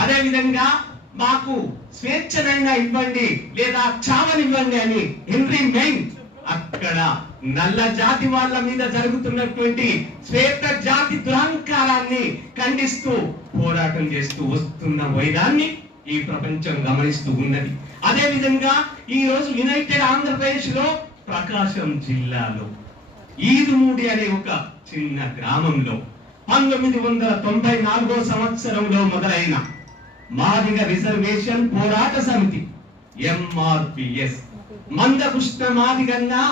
అదే విధంగా మాకు స్వేచ్ఛనంగా ఇవ్వండి లేదా చావనివ్వండి అని హెన్రీ మెయిన్ అక్కడ నల్ల జాతి వాళ్ళ మీద జరుగుతున్నటువంటి శ్వేత జాతి దురహంకారాన్ని ఖండిస్తూ పోరాటం చేస్తూ వస్తున్న వైరాన్ని ఈ ప్రపంచం గమనిస్తూ ఉన్నది. అదే విధంగా ఈ రోజు యునైటెడ్ ఆంధ్రప్రదేశ్లో ప్రకాశం జిల్లాలో ఈదుమూడి అనే ఒక చిన్న గ్రామంలో పంతొమ్మిది వందల తొంభై నాలుగో సంవత్సరంలో మొదలైన మాదిగ రిజర్వేషన్ పోరాట సమితి ఎంఆర్పిఎస్. మందకృష్ణ మాదిగన్నా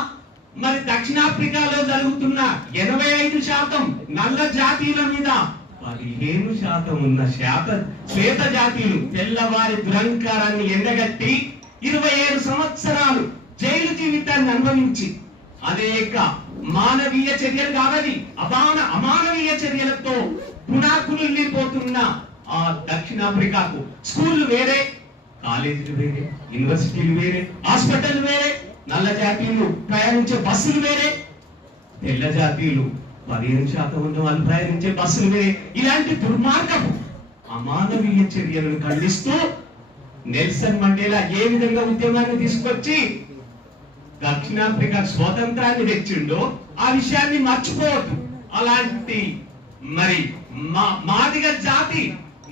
మరి దక్షిణాఫ్రికాలో జరుగుతున్న ఎనభై ఐదు శాతం నల్ల జాతీయుల మీద పదిహేను శాతం ఉన్న శాత శ్వేత జాతీయులు తెల్లవారి దురంకారాన్ని ఎండగట్టి ఇరవై ఏడు సంవత్సరాలు జైలు జీవితాన్ని అనుభవించి అనేక మానవీయ చర్యలు కావది అమాన అమానవీయ చర్యలతో పునాకులిపోతున్న ఆ దక్షిణాఫ్రికాకు స్కూళ్ళు వేరే కాలేజీలు వేరే యూనివర్సిటీలు వేరే హాస్పిటల్ వేరే నల్ల జాతీయులు ప్రయాణించే బస్సులు వేరే తెల్ల జాతీయులు పదిహేను శాతం ఉన్న వాళ్ళు ప్రయాణించే బస్సులు వేరే. ఇలాంటి దుర్మార్గపు అమానవీయ చర్యలను ఖండిస్తూ నెల్సన్ మండేలా ఏ విధంగా ఉద్యమాన్ని తీసుకొచ్చి దక్షిణాఫ్రికా స్వాతంత్రాన్ని తెచ్చిండో ఆ విషయాన్ని మర్చిపోవద్దు. అలాంటి మరి మా మాదిగ జాతి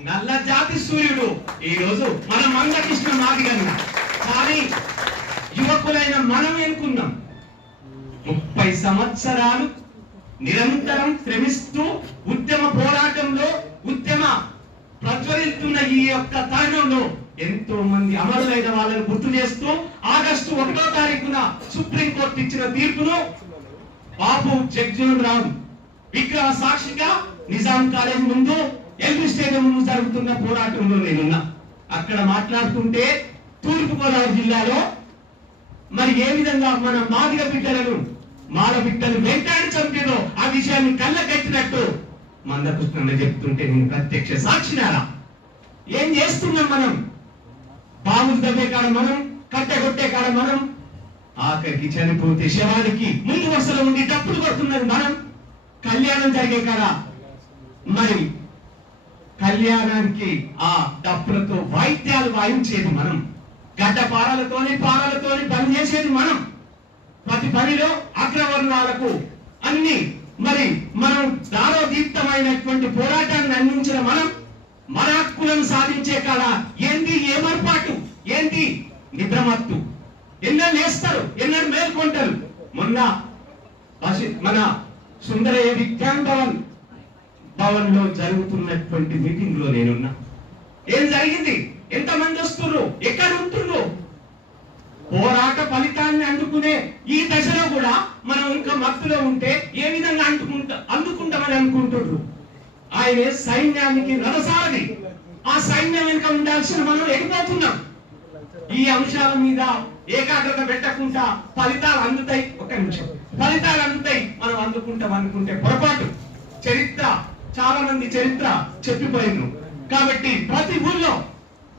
నల్ల జాతి సూర్యుడు ఈ రోజు మనం మందకృష్ణ మాదిగన్న. కానీ యువకులైన మనం ఎన్నుకున్నాం ముప్పై సంవత్సరాలు నిరంతరం శ్రమిస్తూ ఉద్యమ పోరాటంలో ఉద్యమ ప్రజ్వలిస్తున్న ఈ యొక్క తరుణంలో ఎంతో మంది అమరులైన వాళ్ళని గుర్తు చేస్తూ ఆగస్టు ఒకటో తారీఖున సుప్రీంకోర్టు ఇచ్చిన తీర్పును బాబు జగ్జీవన్ రామ్ విగ్రహ సాక్షిగా నిజాం కాలేజ్ ముందు ఎల్బీ స్టేడియం ముందు జరుగుతున్న పోరాటంలో నేనున్నా. అక్కడ మాట్లాడుతుంటే తూర్పు గోదావరి జిల్లాలో మరి ఏ విధంగా మన మాదిగ బిడ్డలను మాల బిడ్డలు వెంటాడి చంపినో ఆ విషయాన్ని కళ్ళకెట్టినట్టు మందకృష్ణ చెప్తుంటే నేను ప్రత్యక్ష సాక్షినారా? ఏం చేస్తున్నాం మనం? పాములు దవ్వే కాడ మనం కట్టె కొట్టే కాడ మనం. ఆఖరికి చనిపోతే శవానికి ముందు వరుసలో ఉండి డప్పులు కొడుతున్నది మనం. కళ్యాణం జరిగే కాడ మరి కళ్యాణానికి ఆ డప్పులతో వాయిద్యాలు వాయించేది మనం. గడ్డ పారాలతోని పారాలతోని పని చేసేది మనం. ప్రతి పనిలో అగ్రవర్ణాలకు అన్ని మరి మనం దారోదీప్తమైనటువంటి పోరాటాన్ని అందించిన మనం. మన హక్కులను సాధించే కాడ ఏంది? నిద్రమత్తు ఎన్నో లేస్తారు ఎన్నో మేల్కొంటారు. మొన్న మన సుందరయ్య విజ్ఞాన్ భవన్ భవన్లో జరుగుతున్నటువంటి మీటింగ్లో నేనున్నా. ఏం జరిగింది? ఎంతమంది వస్తున్నారు ఎక్కడ ఉంటున్నారు పోరాట ఫలితాన్ని అందుకునే ఈ దశలో కూడా మనం ఇంకా మత్తులో ఉంటే ఏ విధంగా అందుకుంటా అందుకుంటామని అనుకుంటున్నారు ఆయన సైన్యానికి రథసారది ఆ సైన్యం వెనుక ఉండాల్సిన మనం ఎగిపోతున్నాం ఈ అంశాల మీద ఏకాగ్రత పెట్టకుండా ఫలితాలు అందుతాయి. ఒక నిమిషం. ఫలితాలు అందుతాయి. మనం అందుకుంటాం అనుకుంటే పొరపాటు. చరిత్ర చాలా మంది చరిత్ర చెప్పిపోయింది కాబట్టి ప్రతి ఊళ్ళో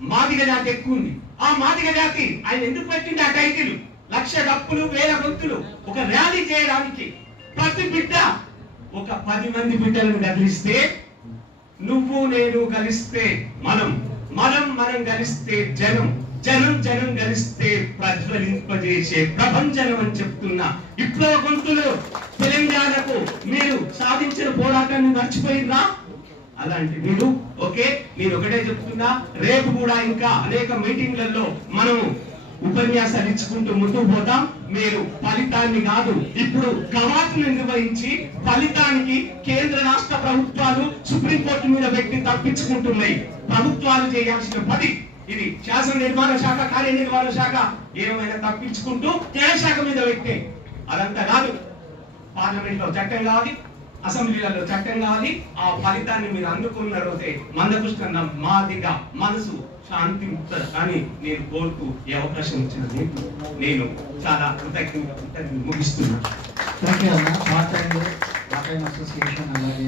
మాదిగ జాతి ఎక్కువ ఉంది. ఆ మాదిగ జాతి ఆయన ఎందుకు పెట్టింది ఆ టైటిల్? లక్ష డప్పులు వేల గొంతులు ఒక ర్యాలీ చేయడానికి. ప్రతి బిడ్డ ఒక పది మంది బిడ్డలను కదిలిస్తే నువ్వు నేను కలిస్తే మనం మనం మనం కలిస్తే జనం. జనం జనం కలిస్తే ప్రజ్వలింపజేసే ప్రపంచనం అని చెప్తున్న. విప్లవ గొంతులు తెలంగాణకు మీరు సాధించిన పోరాటాన్ని మర్చిపోయిందా అలాంటి మీరు ఓకే? నేను ఒకటే చెప్తున్నా. రేపు కూడా ఇంకా అనేక మీటింగ్లలో మనము ఉపన్యాసాలు ఇచ్చుకుంటూ ముందుకు పోతాం. మీరు ఫలితాన్ని కాదు ఇప్పుడు కవాతును నిర్వహించి ఫలితానికి కేంద్ర రాష్ట్ర ప్రభుత్వాలు సుప్రీంకోర్టు మీద పెట్టి తప్పించుకుంటున్నాయి. ప్రభుత్వాలు చేయాల్సిన పని ఇది శాసన నిర్మాణ శాఖ కార్యనిర్వహణ శాఖ ఏమైనా తప్పించుకుంటూ న్యాయశాఖ మీద వ్యక్తే అదంతా కాదు. పార్లమెంట్లో చట్టం కావాలి అసెంబ్లీలలో చట్టం కావాలి ఆ ఫలితాన్ని మీరు అందుకున్న రోజే మందకృష్ణ మాదిగా మనసు శాంతి అని నేను కోరుతూ ఈ అవకాశం ఇచ్చిన నేను చాలా కృతజ్ఞత ముగిస్తున్నాను. అసోసియేషన్ అలాగే